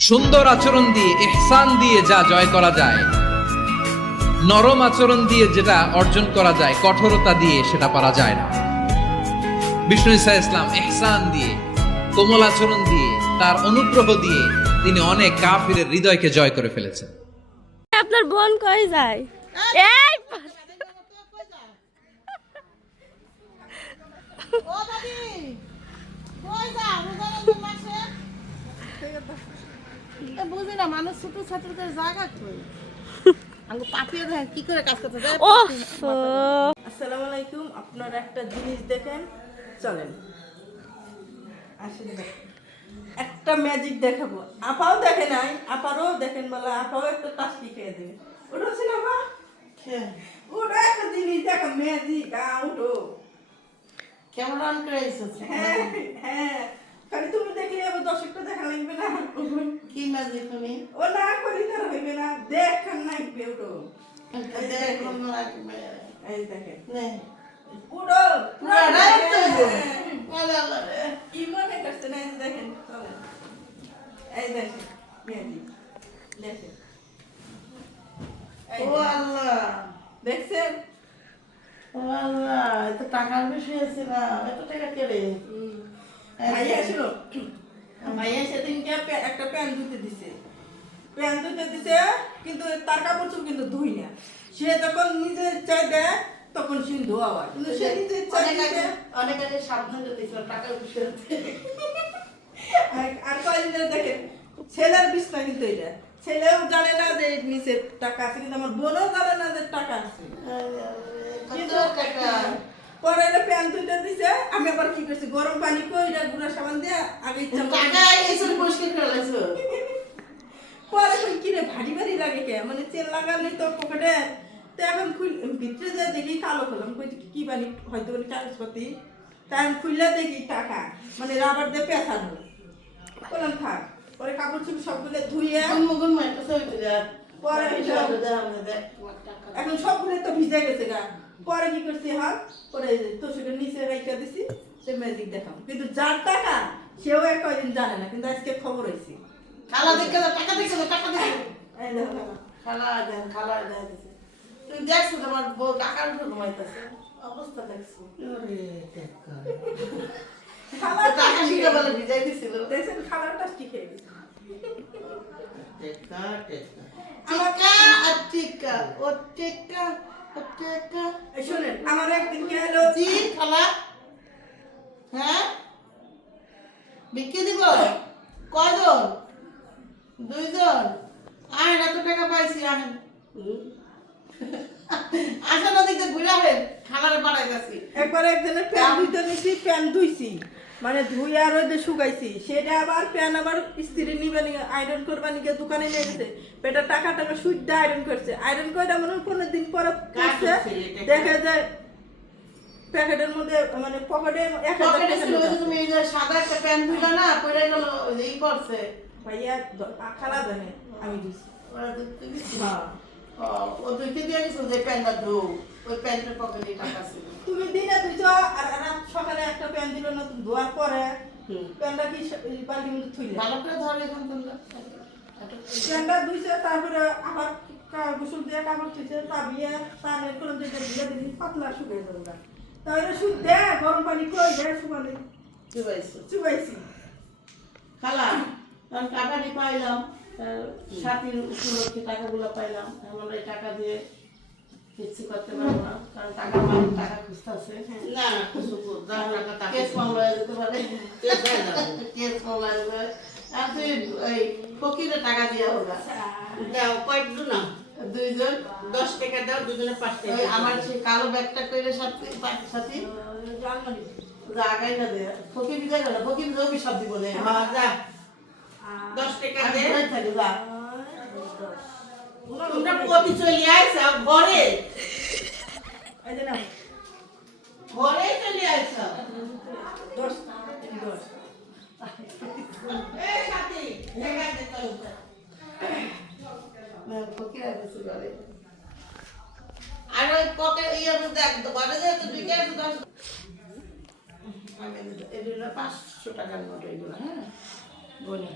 সুন্দর আচরণ দিয়ে, ইহসান দিয়ে যা জয় করা যায়, নরম আচরণ দিয়ে যেটা অর্জন করা যায়, কঠোরতা দিয়ে সেটা পারা যায় না। বিষ্ণু ঈসা ইসলাম ইহসান দিয়ে, কোমল আচরণ দিয়ে, তার অনুগ্রহ দিয়ে তিনি অনেক কাফিরের হৃদয়কে জয় করে ফেলেছেন। আপনার বোন কই যায়? এই ও দাদি কই যা রোজার মাসে এ বুঝি না মানুষ ছোট ছাত্রদের জায়গা কই আঙ্গু পাপিয়ে দেখ কি করে কাজ করতে যায়। ওহ আসসালামু আলাইকুম। আপনারা একটা জিনিস দেখেন, চলেন আসেন দেখেন একটা ম্যাজিক দেখাবো। আপাও দেখে নাই, আপারও দেখেন বলে আপাও একটা টাস্কি খেয়ে দেবে। ওটা হচ্ছে না মা, ওটা একটা জিনিস দেখো ম্যাজিক। উঠো কেমন রান করে এসেছে? হ্যাঁ হ্যাঁ, খালি তুমি দেখলে আবার দর্শকটা দেখা লাগবে না। কি ম্যাজিক তুমি? ও না করি তার হইবে না, দেখান লাগবে। ওটো দেখুন লাগবে। এই দেখেন নে পুরো পুরো রাইট তো হ্যাঁ। আলা আলা রে। কি মনে করছেন? এই যে দেখেন, চলেন এই দেখেন মেহেদি দেখেন, এই ও আল্লাহ, দেখছেন? ও আল্লাহ, এত টাকার বিষয় আছে না? এত টাকা কে রে? ভাইয়া শুনো, ভাইয়া সেদিনকে একটা প্যান ধুতে দিছে, প্যান ধুতে দিছে, কিন্তু তার কাপড় চোপড় কিন্তু ধুই না। সে যখন নিজে চাই দেয় তখন সে ধোয়া হয়, কিন্তু সে নিজে চাই দিছে। অনেক আগে সাবধান করে দিয়েছিল টাকার বিষয় আছে। আর কয়েকদিন ধরে দেখেন ছেলের বিছনা, কিন্তু এটা ছেলেও জানে না যে নিচে টাকা আছে, কিন্তু আমার বোনও জানে না যে টাকা আছে। কত টাকা? পরে এটা প্যান ধুতে দিছে, আমি আবার কি করছি, গরম পানি কইরা গুঁড়া সাবান দিয়ে আগে ইচ্ছা মতো টাকা এসে পরিষ্কার করে লাইছো। পরে কই কিরে ভারী ভারী লাগে কে, মানে তেল লাগালি তো পকেটে। তো এখন ভিতরে যে দেখি কালো করলাম, কই কি বানি হয়তো বলে কাগজপাতি। তাই আমি খুললে দেখি টাকা, মানে রাবার দিয়ে পেঁচানো। বললাম থাক, পরে কাপড় চোপড় সবগুলো ধুয়ে মুগুন মাইটা সই তুলে পরে সব দাও আমাদের দেখ টাকা। এখন সবগুলো তো ভিজে গেছে গা। পরে কি করছি হাত পরে তো সেটা নিচে রেখে দিছি, সে ম্যাজিক দেখাম। কিন্তু যার টাকা সেও এক কয়দিন জানে না, কিন্তু আজকে খবর হয়েছে। খালা দেখে দাও, টাকা দেখে দাও, টাকা দেখে দাও। এই দেখো খালা দেন, খালা দেন। তুমি দেখছো তোমার বউ টাকার উপর ঘুমাইতেছে, অবস্থা দেখছো। খাবার টাকা শিখে বলে ভিজাই দিছিল। দেখছেন, খাবারটা কি খেয়ে গেছে। টিকা টিকা আর টিকা, ও টিকা ও টিকা। এই শোনেন, আমার একদিন কে এলো জি খালা, হ্যাঁ বিক্রি দিব কয়জন? 2 জন। আয় এত টাকা পাইছি আমি। আসা নদীতে ঘুরে আসেন, খালারে পাড়ায় গেছি। একবার একজনের প্যান ধুইতে নিছি, প্যান ধুইছি মানে ধুই আর ওই যে শুকাইছি, সেটা আবার প্যান আবার স্ত্রী নিবে নিয়ে আয়রন করবা নিয়ে দোকানে নিয়ে গেছে। পেটা টাকা টাকা সুইট আয়রন করছে, আয়রন করে মনে 15 দিন পরে করছে, দেখা যায় প্যাকেটের মধ্যে মানে পকেটে 1000 পকেটে ছিল ওই যে টাকা। তুমি এই যে সাদা একটা প্যান্ট ধুইলা না, পরে গেল ওই যে ই করছে। ভাইয়া খালা জানে আমি দিছি। ওরা দেখতে গেছি। হ্যাঁ, ও ধুইতে দিয়ে গেছিল যে প্যান্টটা ধো, ওই প্যান্টের পকেটে টাকা ছিল। তুমি দিনে ধুইছো আর রাত সকালে একটা প্যান দিল নতুন ধোয়ার পরে প্যানটা কি বালতির মধ্যে থুইলে ভালো করে ধরে এখন তোমরা। প্যানটা ধুইছে, তারপরে আবার গোসল দিয়ে কাপড় ধুইছে, তাবিয়ে পানের করে দিয়ে দিয়ে দিন পাতলা শুকিয়ে যাবে না। তাহলে শুক দে গরম পানি কই দে শুকালে চুবাইছো। চুবাইছি। খালা, আমি টাকাটি পাইলাম, সাথীর উপলক্ষে টাকাগুলো পাইলাম। এখন এই টাকা দিয়ে কিচ্ছু করতে পারবো না, কারণ টাকা মালিক টাকা খুঁজতেছে। না না কিছু টাকা কেস মামলা হয়ে যেতে পারে, কেস মামলা হয়ে যেতে পারে। আর তুই ওই ফকিরের টাকা দিয়ে হোগা দাও কয়েকজন না 2 জন। 10 টাকা দাও, দুজনে 5 ওই টাকা আমার সেই কালো ব্যাগটা করে সাথী সাথী আগাই না দে, ফকির বিদায় গেল, ফকির অভিশাপ দিব না। হ্যাঁ যা 10 টাকা দে। থাকি যা। তোমরা প্রতি চলে আইছো ঘরে, এই যে না ঘরে চলে আইছো। 10 এই সাথী টাকা দে তো। না ফকির আসছে ঘরে। আর ওই পকেট ইয়ে মধ্যে একদম ঘরে যে তো ঢুকে আছে 10। আমি এগুলো 500 টাকার নোট, এগুলো হ্যাঁ বলি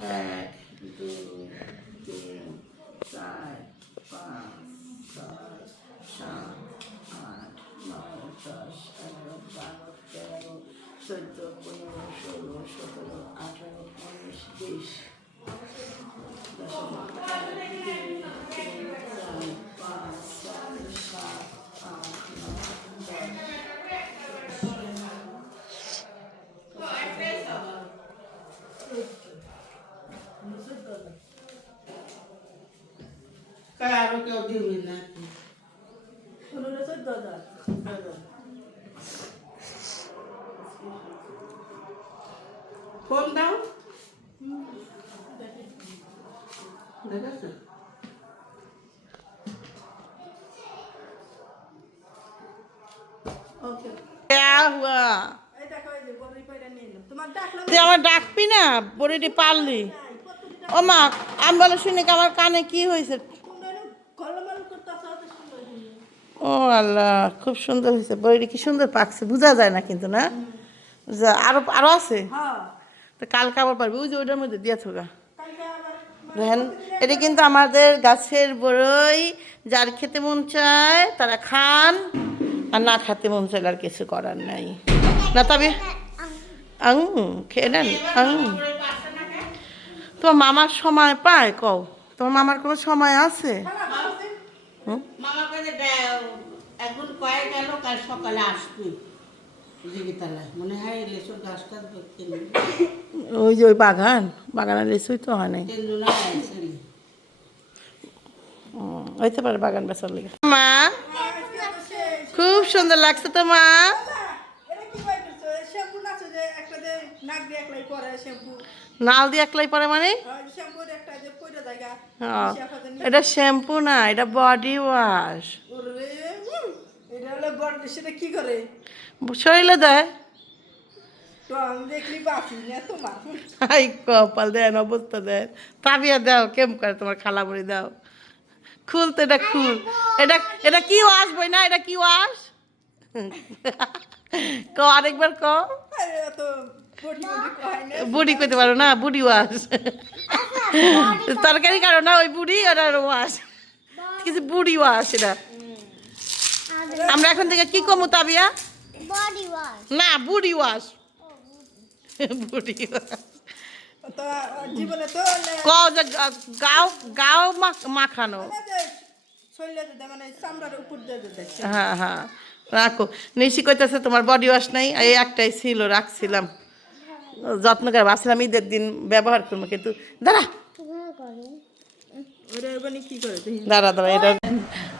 1 2 3 4 5 6 7 8 9 10 11 12 13 14 15 16 17 18 19 20 কারো কেউ দিবি না 15-14,000 ফোন দাও দেখেছো ওকে क्या हुआ এই দেখো এই যে বড়ি কইরা নিয়ে এলাম তোমার ডাকলাম তুই আমার ডাকবি না বড়িটি পারলি ও মা আমি বলে শুনি কি আমার কানে কি হয়েছে গলমাল করতেছ অত সুন্দর হইলো। ও আল্লাহ খুব সুন্দর হয়েছে বড়িটি কি সুন্দর পাকছে বোঝা যায় না কিন্তু না যা আরো আরো আছে হ্যাঁ তো কালকে আবার পারবি ওই যে ওইটার মধ্যে দিয়েছো গা কালকে আবার দেখেন এটা কিন্তু আমাদের গাছের বড়ই যার খেতে মন চায় তারা খান আর না খেতে মন চাইলে আর কিছু করার নাই না তবে আং খেয়ে নেন আং তোমার মামার সময় পায় কও তোমার মামার কোনো সময় আছে মামার কাছে এখন কয়ে গেল কাল সকালে আসবি দিঘিতলায় মনে হয় লেচুর গাছটা দেখতে নেই ওই যে ওই বাগানের লেসুই তো হয় নাই তেন্দুলা আসেনি হইতে পারে বাগান বেচার লেগে মা খুব সুন্দর লাগছে তো মা এটা কি বাইতেছো শ্যাম্পু নাচো যে একটা যে নাক দিয়ে একলাই পরে শ্যাম্পু নাল দিয়ে একলাই পরে মানে শ্যাম্পুর একটা যে কইরা জায়গা হ্যাঁ, এটা শ্যাম্পু না এটা বডি ওয়াশ ওরে এটা হলো বড় সেটা কি করে শরীরে দেয় তো আমি দেখলি বাসি না তোমার হাই কপাল দেন অবস্থা দেন তাবিয়া দাও কেম করে তোমার খালা বড়ি দাও খুল তো এটা খুল এটা এটা কি ওয়াশ বই না এটা কি ওয়াশ ক আরেকবার ক আরে তো বডি বডি কয় না বুড়ি কইতে পারো না বুড়ি ওয়াশ তরকারি কারো না ওই বুড়ি ওটা ওয়াশ কিছু বুড়ি ওয়াশ এটা আমরা এখন থেকে কি কমু তাবিয়া বডি ওয়াশ না বুড়ি ওয়াশ বুড়ি ওয়াশ তো জীবনে তো ক যে গাও গাও মাখানো শরীরে মানে চামড়ার উপর দিয়ে দিতে হ্যাঁ হ্যাঁ রাখো নিশি কইতেছে তোমার বডি ওয়াশ নাই এই একটাই ছিল রাখছিলাম যত্ন করে ভাবছিলাম ঈদের দিন ব্যবহার করবো কিন্তু দাঁড়া ওরে মানে কি করে তুই দাঁড়া দাঁড়া এটা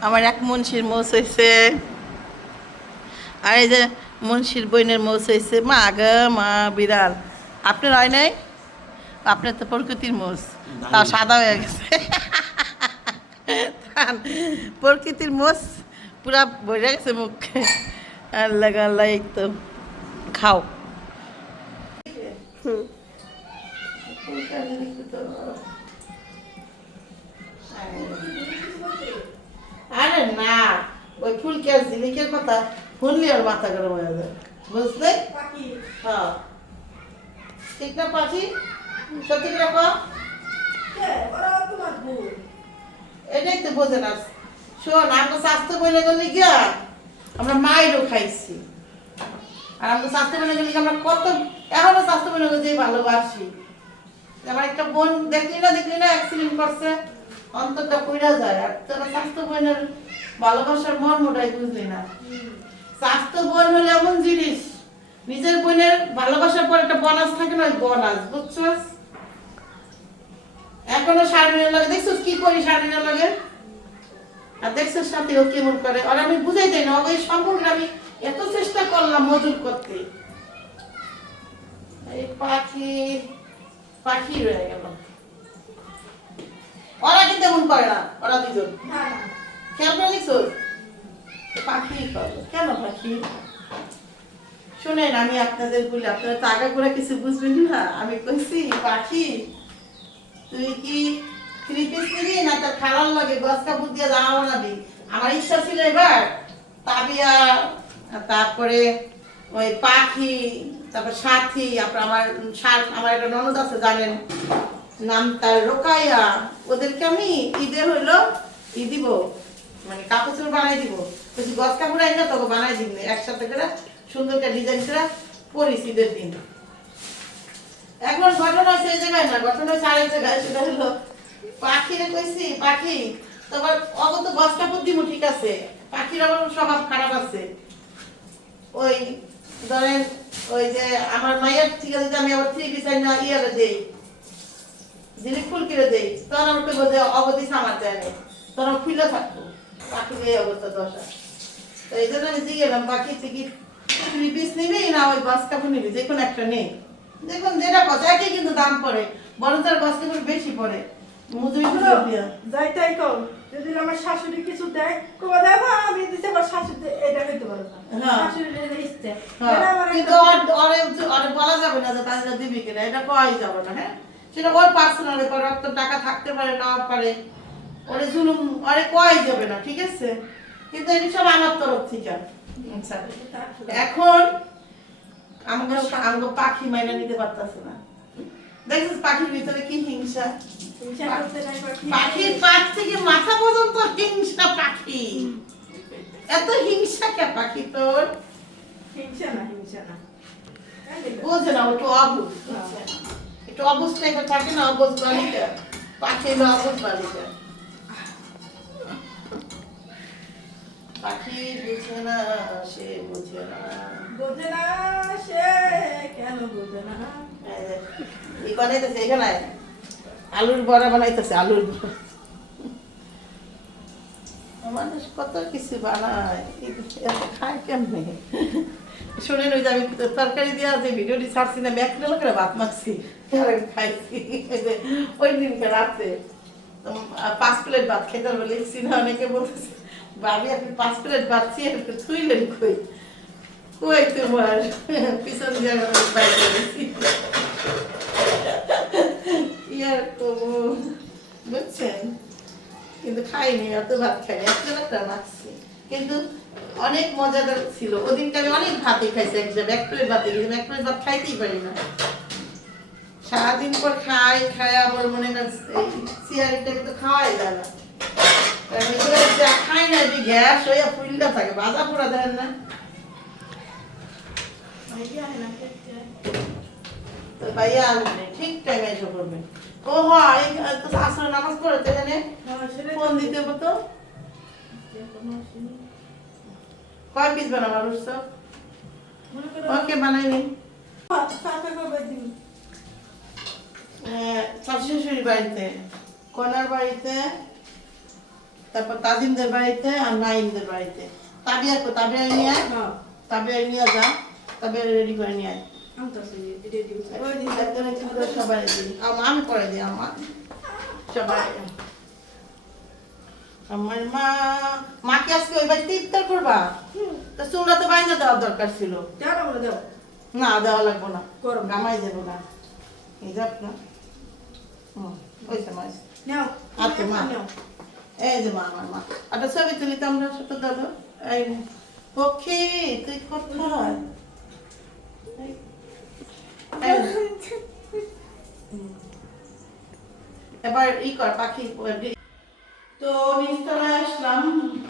আমার এক মুন্সির মোষ হয়েছে আর এই যে মুন্সির বইনের মোষ হয়েছে মা গা মা বিড়াল আপনার হয় নাই আপনার তো প্রকৃতির মোষ তাও সাদা হয়ে গেছে প্রকৃতির মোষ পুরা বইরে গেছে মুখ আল্লাহ আল্লাহ এই তো খাও আরে না ওই ফুলকে ঝিলিকের কথা শুনলি আর মাথা গরম হয়ে যায় বুঝলে পাখি হ্যাঁ ঠিক না পাখি সত্যি করে কও। ওরা তোমার বউ এটাই তো বোঝে না শোন আমরা স্বাস্থ্য বলে গেলি গিয়া আমরা মায়েরও খাইছি আর আমরা স্বাস্থ্য বলে গেলি আমরা কত এখনো স্বাস্থ্য বলে গেলে ভালোবাসি আমার একটা বোন দেখলি না অ্যাক্সিডেন্ট করছে অন্তরটা কইরা যায় আর তোরা স্বাস্থ্য বোনের ভালোবাসার মর্মটাই বুঝলি না স্বাস্থ্য বোন হলে এমন জিনিস নিজের বোনের ভালোবাসার পর একটা বোনাস থাকে না ওই বোনাস বুঝছস এখনো শারমিনের লাগে দেখছিস কি করি শারমিনের লাগে আর দেখছিস সাথে ও কেমন করে আর আমি বুঝাই যাই না ওই সম্পর্কে আমি এত চেষ্টা করলাম মজুর করতে এই পাখি রয়ে গেল ওরা কিন্তু এমন করে না ওরা দুজন খেয়াল করে দেখছিস পাখি করে কেন পাখি শোনেন আমি আপনাদের বলি আপনারা তো আগা করে কিছু বুঝবেন না আমি কইছি পাখি তুই কি 3 পিস নিবি না তোর খালার লাগে গছ কাপড় দিয়ে জামা বানাবি আমার ইচ্ছা ছিল এবার তাবিয়া তারপরে ওই পাখি তারপর সাথী তারপর আমার একটা ননদ আছে জানেন নাম তার রোকাইয়া, ওদেরকে আমি ঈদে হইলো ই দিব, মানে কাপড় চোপড় বানাই দিব। বলছি গছ কাপড় আইনা তোকে বানাই দিব না, একসাথে করে সুন্দর করে ডিজাইন করে পরিস ঈদের দিন। এখন ঘটনা হচ্ছে এই জায়গায় না, ঘটনা হচ্ছে আরেক জায়গায়। সেটা হলো পাখিরে কইছি, পাখি তোমার অগত গছ কাপড় দিব ঠিক আছে, পাখির আবার স্বভাব খারাপ আছে। ওই ধরেন ওই যে আমার মায়ের ঠিক আছে, আমি আবার 3 পিস আইনা ইয়ারে দেই, জিনিস ফুল কিনে দেই, তখন আমাকে বলতে অবধি সামার দেয় না, তখন ফুলে থাকতো। পাখির এই অবস্থা দশা। তো এই জন্য আমি জিগেলাম পাখি থেকে 3 পিস নিবি না ওই গছ কাপড় নিবি, যে কোনো একটা নেই। দেখুন যেটা কথা একই কিন্তু দাম পড়ে, বরং তার গছ কাপড় বেশি পড়ে মজুরি দিয়া। যাই তাই কম, যদি আমার শাশুড়ি কিছু দেয় কবা দেবো আমি দিতে আমার শাশুড়ি এটা খেতে পারো না, হ্যাঁ। শাশুড়ির ইচ্ছে হ্যাঁ, এটা আমার কিন্তু ওরে বলা যাবে না যে তাদের দিবি কিনা, এটা কওয়াই যাবে না। হ্যাঁ, সেটা ওর পার্সোনাল ব্যাপার, ওর তো টাকা থাকতে পারে না পারে, ওরে জুলুম ওরে কওয়াই যাবে না, ঠিক আছে। কিন্তু এটা সব আমার তরফ থেকে। আচ্ছা, এখন আমাকে পাখি মাইনা নিতে পারতেছে না। দেখছিস পাখির ভিতরে কি হিংসা, হিংসা করতে নাই পাখি। পাখির পাখ থেকে মাথা পর্যন্ত হিংসা পাখি। এত হিংসা কে পাখি তোর? হিংসা না, হিংসা না, বোঝে না, একটু অবুঝ, একটু অবুঝ টাইপের থাকে না, অবুঝ বালিকা। পাখি হলো অবুঝ বালিকা। পাখি বুঝে না, সে বুঝে না, বোঝে না সে কেন বোঝে না। এই বানাইতেছে এখানে আলুর বড়া বানাইতেছে, আলুর বড়া। মানুষ কত কিছু বানায়, এত খায় কেমনে? শোনেন ওই যে আমি তরকারি দিয়া যে ভিডিওটি ছাড়ছি না, ম্যাকডোনাল্ড করে ভাত মাখছি আর আমি খাইছি। ওই দিনকে রাতে 5 প্লেট ভাত খেতে হবে লিখছি না, অনেকে বলতেছে ভাবি আপনি 5 প্লেট ভাত খেয়ে থুইলেন কই? কই তোমার পিছন দিয়ে বাইরে গেছি ইয়ার তবু বুঝছেন, কিন্তু খাইনি, অত ভাত খাইনি, একটা মাখছি। কিন্তু অনেক মজাদার ছিল ওদিনকে, আমি অনেক ভাতই খাইছি, এক প্লেট ভাতে, কিন্তু 1 প্লেট ভাত খাইতেই পারি না। সারাদিন পর খাই খাই আবার মনে করেন সিয়ারিটা কিন্তু খাওয়াই যায় না, যা খাই না গ্যাস হয়ে ফুলটা থাকে, ভাজা পোড়া দেন না। তো ভাইয়া আসবে ঠিক টাইমে এসে করবে। ও হয় তো আসলে নামাজ পড়তে এখানে ফোন দিতে হবে তো। কয় পিস বানাবো রুস্ত? ওকে বানাইনি। শাশুড়ির বাড়িতে, কনার বাড়িতে, তারপর তাজিমদের বাড়িতে আর নাইমদের বাড়িতে। তাবিয়া নিয়ে আয়, তাবিয়া নিয়ে যা, তাবিয়া রেডি করে নিয়ে আয়। সবাই দিই, আমি করে দিই, আমার সবাই। আমার মাকে আজকে ওই বাড়িতে ইফতার করবা, তো চুলা তো বাইরে দেওয়ার দরকার ছিল। না দেওয়া লাগবো না, গামাই দেবো না, এই যাক না। আচ্ছা মা, এই যে মা, আমার মা একটা ছবি তুলি তো আমরা ছোট দাদু। এই পক্ষী তুই কোথায়? এবার ই কর পাখি। তো নিস্তলায় আসলাম।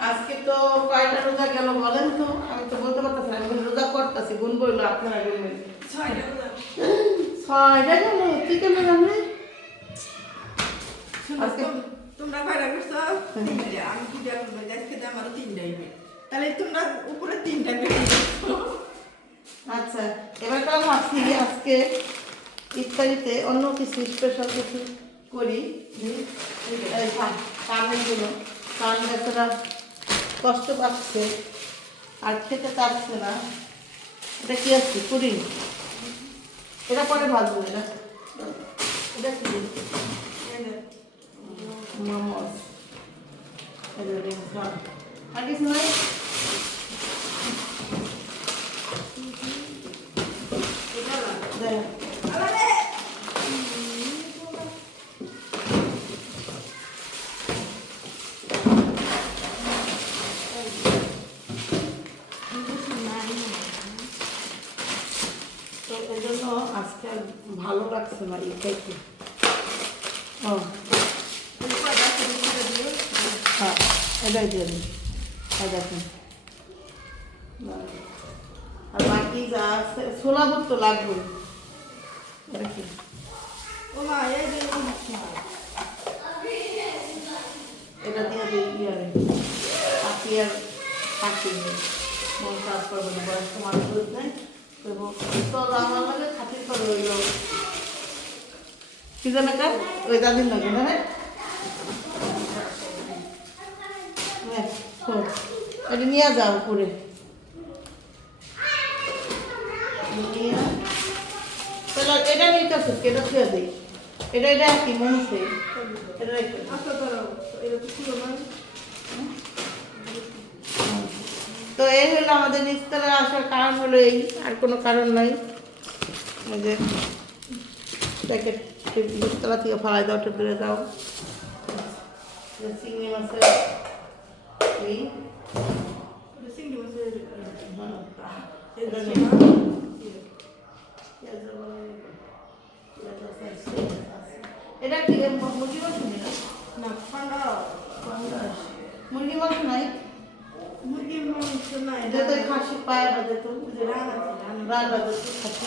আজকে তো কয়টা রোজা গেল বলেন তো? আমি তো বলতে পারতেছি না, আমি রোজা করতেছি, গুণ বললো আপনারা গুনবেন। 6টা গেল, তুই কেন জানলে? তোমরা কয়টা করছো? 3টা। আমি 2টা করবো, আজকে তো আমারও 3টাই। তাহলে তোমরা উপরে 3টা বেশি। আচ্ছা, এবার কাল ভাবছি আজকে ইফতারিতে অন্য কিছু স্পেশাল কিছু করি। কানের জন্য, কান বেচারা কষ্ট পাচ্ছে আর খেতে চাচ্ছে না। এটা কি আছে? পুডিং। এটা পরে ভাজবো। এটা কি? মোমোস। আর কিছু নাই? তো এই জন্য আজকে আর ভালো লাগছে না এই খাইতে। এটাই দিয়ে দিন এই দেখেন আর বাকি যা আছে ছোলা বুট তো লাগবে এটা কি ও মা এই যে এটা দিয়ে দিই ইয়ে পাখি আর পাখি মন কাজ করবে না বয়স্ক মানুষ নেই তো আমার লাগে খাতির করে রইল কি জানে কার ওই দাদির লাগে না হ্যাঁ এটা নিয়ে যাও উপরে তাহলে এটা নিতে আসুক এটা খেয়ে দিই এটা এটা কি মনে হচ্ছে এটা রেখে দাও। আচ্ছা দাঁড়াও এটা তো ছিল না তো এই হলো আমাদের নিস্তরে আসার কারণ হলো এই আর কোনো কারণ নাই এই যে প্যাকেট নিস্তলা থেকে ফালাই দাও টেবিলে দাও চিংড়ি মাছের এই এটা চিংড়ি মাছের এটা এটা নিয়ে ছিল এটা কি মুরগি মাংস নেই না ঠান্ডা মুরগি মাংস নাই মুরগির মাংস না এটা তো খাসি পায়রা দিত রান্না দিত খাসি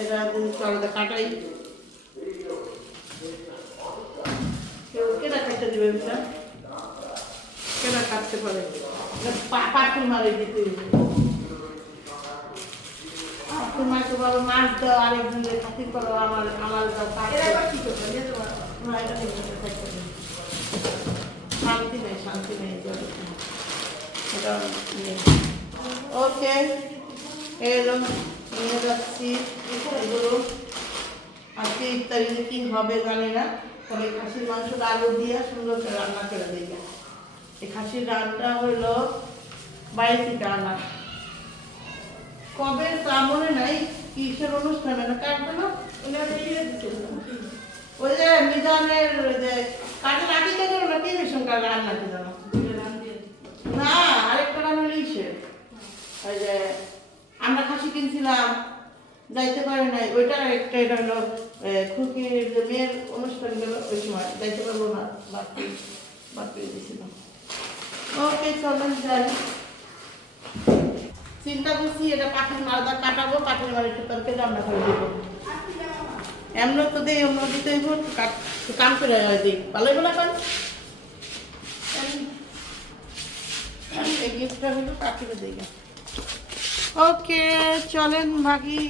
এটা চলতে কাটাই কেনা কাটতে দেবে এটা কেনা কাটতে পারে পাখি মারে দিতে পাখি মারতে পারো মাছ দাও আরেকজনের খাতির করো আমার দাও এরা আবার কি করবে নিতে পারো না এটা শান্তি নেই এটা ওকে এরকম নিয়ে যাচ্ছি এগুলো আজকে ইফতারিতে কি হবে জানি না তবে খাসির মাংসটা আলু দিয়ে সুন্দর করে রান্না করে দিই এই খাসির রান্না হলো বাইরে থেকে আনা কবে তা মনে নাই কিসের অনুষ্ঠানে না কাটবে না ওনারা ইয়ে দিচ্ছিল ওই যে মিজানের ওই যে কাঠের আটি থেকে না টিভির সঙ্গে রান্না কি জানো না আরেকটা রান্না ইসের ওই যে আমরা খাসি কিনছিলাম যাইতে পারে নাই ওইটা একটা এটা হলো খুকির যে মেয়ের অনুষ্ঠান গেল ওই সময় যাইতে পারবো না বাকি দিয়েছিলাম ওকে চলেন যাই চিন্তা করছি এটা পাখির মালদা কাটাবো পাখির মাল একটু তরকারি রান্না করে দেবো এমন তো দেই অন্য দিতে কাম করে দিই ভালোই বলা কান এই গিফটটা হলো পাখিরে দিই ওকে চলেন ভাগি